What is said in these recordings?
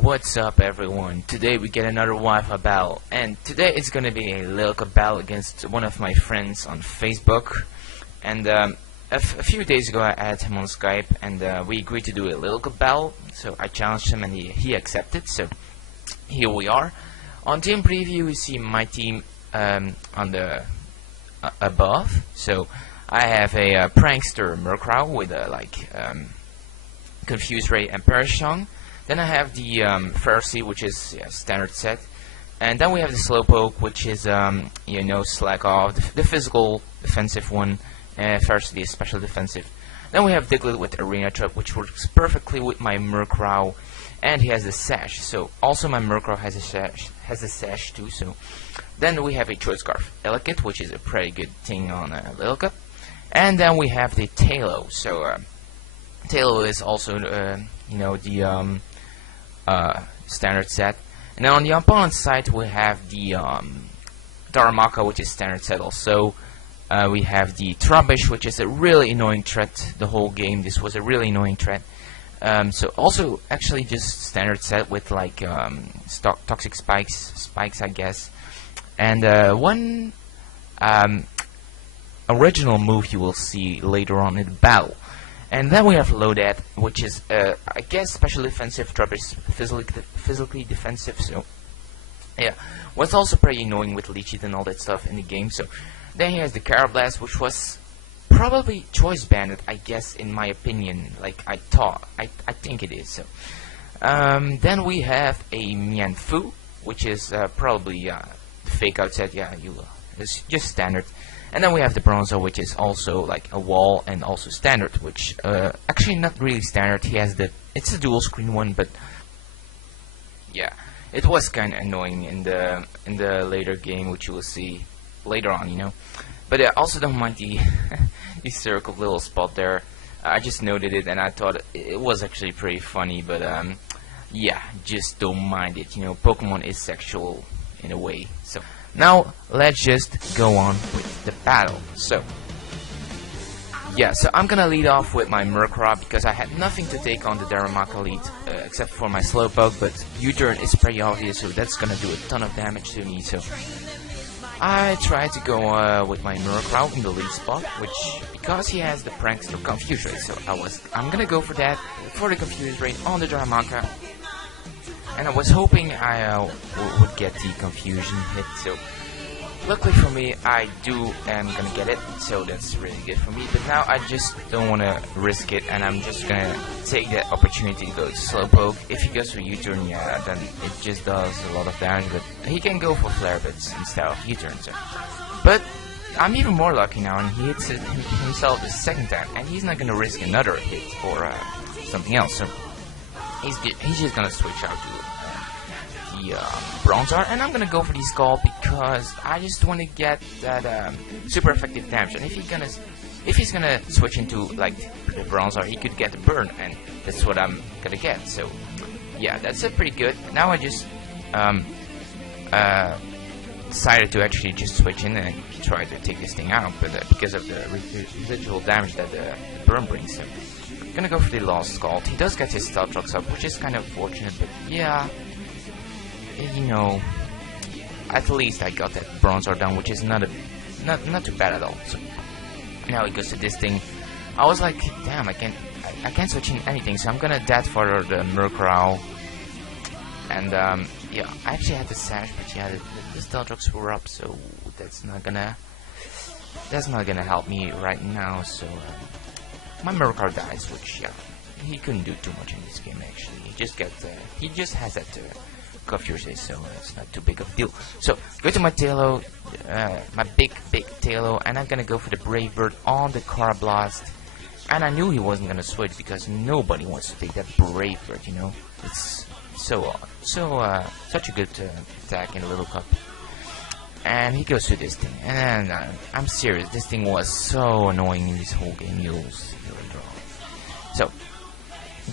What's up everyone? Today we get another Wi-Fi battle, and today it's gonna be a little battle against one of my friends on Facebook. And a few days ago I added him on Skype, and we agreed to do a little battle. So I challenged him and he accepted, so here we are. On team preview we see my team on the above. So I have a prankster Murkrow with a Confuse Ray and Parashong. Then I have the Pharisee, which is standard set, and then we have the Slowpoke, which is Slack Off, the physical defensive one, Pharisee the special defensive. Then we have Diglett with Arena Trap, which works perfectly with my Murkrow, and he has the Sash. So also my Murkrow has a sash too. So then we have a Choice Scarf Elekid, which is a pretty good thing on Lil Cup, and then we have the Tailo. So Tailo is also the standard set. And then on the opponent's side we have the Darumaka, which is standard set also. We have the Trubbish, which is a really annoying threat the whole game. This was a really annoying threat. So also actually just standard set with toxic spikes I guess. And one original move you will see later on in the battle. And then we have Lodad, which is, I guess, special defensive, Trubbish physically defensive. So, yeah, what's also pretty annoying with leeches and all that stuff in the game. So, then he has the Carablast, which was probably choice banded, I guess, in my opinion. Like I think it is. So, then we have a Mianfu, which is probably the fake out set. Yeah, it's just standard. And then we have the Bronzor, which is also like a wall and also standard, which actually not really standard. He has it's a dual screen one, but yeah, it was kind of annoying in the later game, which you will see later on, But I also don't mind the the circle little spot there. I just noted it and I thought it was actually pretty funny, but yeah, just don't mind it. Pokemon is sexual in a way. So now let's just go on with the battle. So yeah, so I'm gonna lead off with my Murkrow because I had nothing to take on the Darumaka lead except for my Slowpoke, but U-turn is pretty obvious, so that's gonna do a ton of damage to me. So I tried to go with my Murkrow in the lead spot, which because he has the Prankster Confuse Ray, so I'm gonna go for that for the Confuse Ray on the Darumaka. And I was hoping I would get the confusion hit, so luckily for me I am gonna get it, so that's really good for me. But now I just don't want to risk it, and I'm just gonna take that opportunity to go to Slowpoke. If he goes for U-turn, yeah, then it just does a lot of damage, but he can go for Flare Blitz instead of U-turn. So. But I'm even more lucky now, and he hits himself the second time, and he's not gonna risk another hit or something else. So he's just gonna switch out to the Bronzor, and I'm gonna go for the Skull because I just want to get that super effective damage. And if he's gonna switch into like the Bronzor, he could get the burn, and that's what I'm gonna get. So yeah, that's pretty good. Now I just decided to actually just switch in and try to take this thing out, but because of the residual damage that the burn brings. So I'm gonna go for the Lost Skull. He does get his Stealth Rocks up, which is kind of fortunate, but yeah, at least I got that Bronzor down, which is not too bad at all. So now he goes to this thing. I was like, damn, I can't switch in anything, so I'm gonna death for the Murkrow. And yeah, I actually had the Sash, but yeah, the Stealth Rocks were up, so that's not gonna help me right now. So my Murkrow dies, which yeah, he couldn't do too much in this game actually. He just has that Confuse Ray, so it's not too big of a deal. So go to my Tailo, my big Tailo, and I'm gonna go for the Brave Bird on the Carablast. And I knew he wasn't gonna switch because nobody wants to take that Brave Bird. It's such a good attack in a Little Cup. And he goes to this thing, and I'm serious, this thing was so annoying in this whole game. You'll draw. So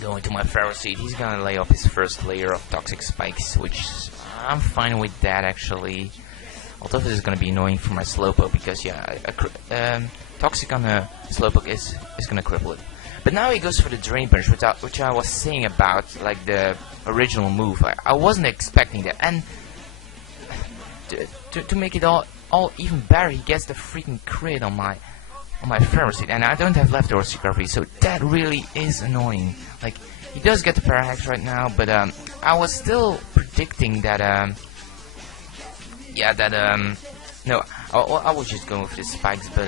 going to my Pharisee, he's gonna lay off his first layer of toxic spikes, which I'm fine with that actually. Although this is gonna be annoying for my Slowpoke because yeah, toxic on a Slowpoke is gonna cripple it. But now he goes for the Drain Punch, which I was saying about, like, the original move. I wasn't expecting that. And to make it all even better, he gets the freaking crit on my Ferocity, and I don't have leftovers recovery, so that really is annoying. Like, he does get the Parahax right now, but I was still predicting that no, I was just going for the spikes, but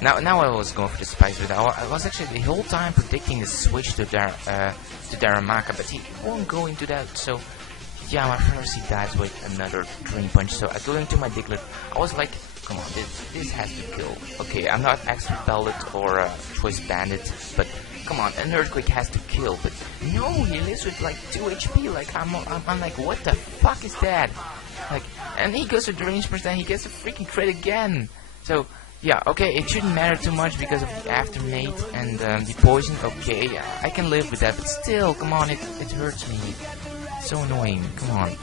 now I was going for the spikes, but I was actually the whole time predicting the switch to Daramaka, but he won't go into that. So yeah, my Ferocity dies with another Drain Punch. So I go into my Diglett. I was like, come on, this has to kill. Okay, I'm not Expert Pellet or Choice Bandit, but come on, an Earthquake has to kill. But no, he lives with like 2 HP. Like I'm like, what the fuck is that? Like, and he goes to the range first, and he gets a freaking crit again. So yeah, okay, it shouldn't matter too much because of the Aftermath and the poison. Okay, I can live with that, but still, come on, it hurts me. It's so annoying. Come on.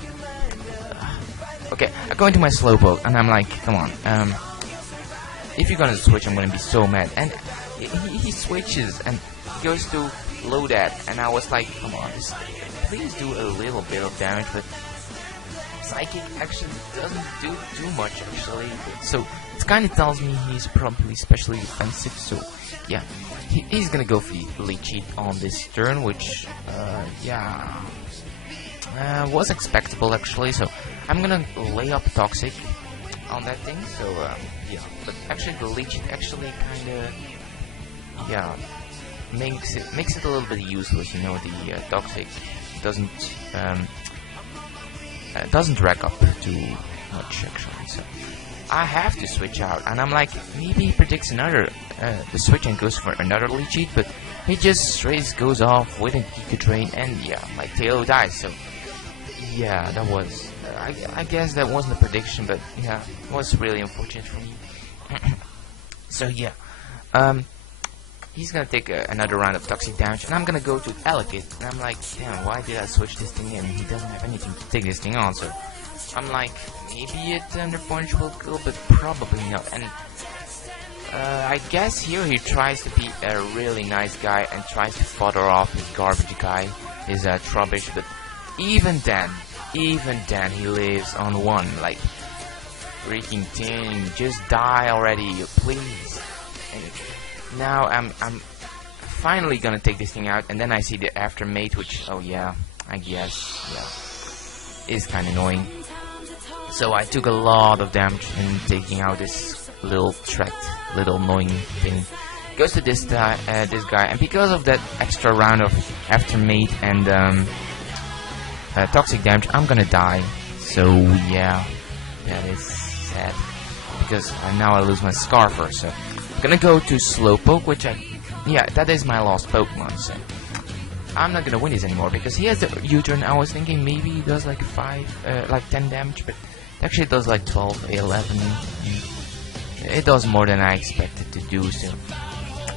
Okay, I go into my Slowpoke, and I'm like, come on, if you're gonna switch, I'm gonna be so mad. And he switches, and he goes to Lodad, and I was like, come on, just please do a little bit of damage, but Psychic actually doesn't do too much, actually. So it kind of tells me he's probably specially defensive, so yeah, he's gonna go for the Leech Seed on this turn, which, yeah, was expectable, actually. So I'm gonna lay up Toxic on that thing, so yeah, but actually the Leech actually kinda, yeah, makes it a little bit useless, you know. The Toxic doesn't rack up too much, actually, so I have to switch out, and I'm like, maybe he predicts another, the switch and goes for another Leech Seed, but he just straight goes off with a Giga Drain, and yeah, my Tail dies, so yeah, that was, I guess that wasn't a prediction, but yeah, it was really unfortunate for me. So yeah, he's gonna take another round of toxic damage, and I'm gonna go to Elekid, and I'm like, damn, why did I switch this thing in? He doesn't have anything to take this thing on, so I'm like, maybe a Thunder Punch will kill, but probably not. And I guess here he tries to be a really nice guy and tries to fodder off his garbage guy, his Trubbish, but even then he lives on 1, like, freaking thing, just die already, please. And now I'm finally gonna take this thing out, and then I see the Aftermath, which, oh yeah, I guess, yeah, is kinda annoying. So I took a lot of damage in taking out this little annoying thing. Goes to this guy, and because of that extra round of Aftermath and toxic damage, I'm gonna die. So yeah, that is sad, because now I lose my Scarfer. So I'm gonna go to Slowpoke, which yeah, that is my last Pokemon. So I'm not gonna win this anymore because he has the U-turn. I was thinking maybe he does like 10 damage, but it actually does like 12, 11. It does more than I expected to do. So,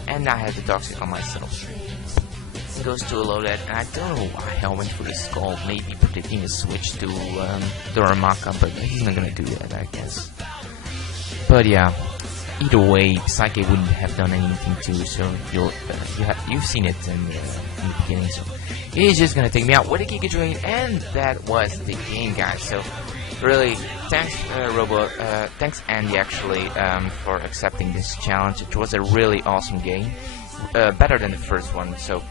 and I had the toxic on myself. Goes to a Lodad, and I don't know why I went for the Skull, maybe predicting a switch to Daramaka, but he's not gonna do that, I guess. But yeah, either way, Psyche wouldn't have done anything too, so you've seen it in the beginning, so he's just gonna take me out with a Giga Drain, and that was the game, guys. So really, thanks thanks Andy, actually, for accepting this challenge. It was a really awesome game, better than the first one, so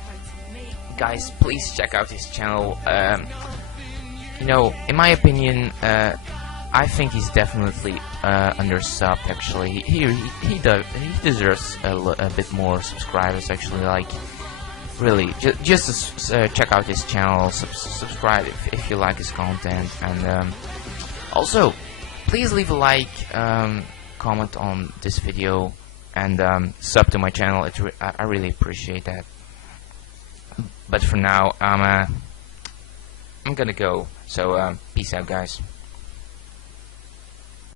guys, please check out his channel. You know, in my opinion, I think he's definitely undersubbed. Actually, he deserves a bit more subscribers. Actually, like, really, just check out his channel, subscribe if you like his content, and also, please leave a like, comment on this video, and sub to my channel. I really appreciate that. But for now, I'm gonna go. So peace out, guys.